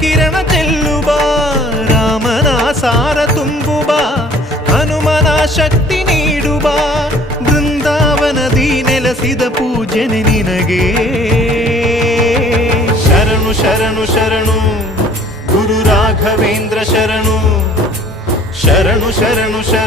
ಕಿರಣ ಚೆಲ್ಲುವ ರಾಮನ ಸಾರ ತುಂಬುವ ಹನುಮನ ಶಕ್ತಿ ನೀಡುವ ಬೃಂದಾವನದಿ ನೆಲೆಸಿದ ಪೂಜನೆ ನಿನಗೆ ಶರಣು ಶರಣು ಶರಣು ಗುರು ರಾಘವೇಂದ್ರ ಶರಣು ಶರಣು ಶರಣು ಶರಣು